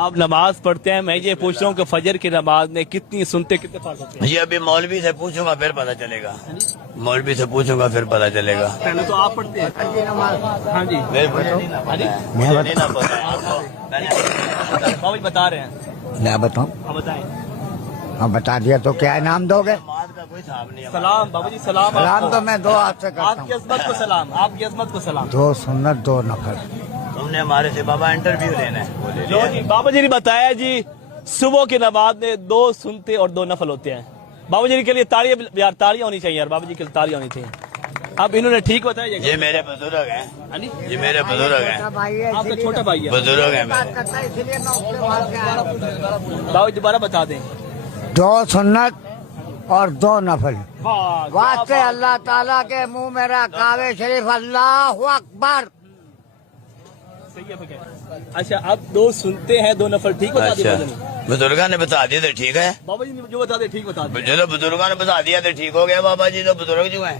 آپ نماز پڑھتے ہیں، میں یہ پوچھ رہا ہوں کہ فجر کی نماز میں کتنی سنتے کتنے فرض ہوتے ہیں؟ یہ ابھی مولوی سے پوچھوں گا پھر پتہ چلے گا، مولوی سے پوچھوں گا پھر پتہ چلے گا۔ پہلے تو آپ پڑھتے ہیں۔ ہاں جی بابا جی بتا رہے ہیں، میں بتاؤں؟ آپ بتائیں۔ اب بتا دیا تو کیا انعام دو گے؟ نماز کا کوئی حساب نہیں ہے۔ سلام بابا جی، سلام آپ سلام کو۔ تو میں دو آپ سے کرتا آپ کی ہوں، عظمت کو سلام، آپ کی عظمت کو سلام۔ دو سنت دو نفل۔ تم نے ہمارے سے بابا انٹرویو لینا ہے، وہ لے لو لیا۔ جی بابا جی نے بتایا جی صبح کی نماز میں 2 سنتے اور 2 نفل ہوتے ہیں۔ بابا جی کے لیے تالیاں یار، تالیاں ہونی چاہیے یار، بابا جی کے لیے تالیاں ہونی چاہیے۔ اب انہوں نے ٹھیک بتایا یہ میرے بزرگ ہیں، ہاں جی، یہ میرے بزرگ ہیں، آپ کا چھوٹا بھائی ہے۔ بزرگ ہیں میرے۔ اسی لیے میں اس کے بعد سے آیا ہوں۔ بابا جی دوبارہ بتا دیں۔ 2 سنت اور 2 نفل۔ واہ، کیا واسطے بات۔ اللہ تعالیٰ کے منہ میرا کعبے شریف اللہ اکبر۔ صحیح ہے بھیا۔ اچھا اب 2 سنتے ہیں 2 نفل، ٹھیک بتا دیں اچھا بزرگاں نے بتا دیا تو ٹھیک ہے، بابا جی جو بتا دیں ٹھیک بتا دیں۔ جو بزرگوں نے بتا دیا تو ٹھیک ہو گیا۔ بابا جی تو بزرگ جو ہیں۔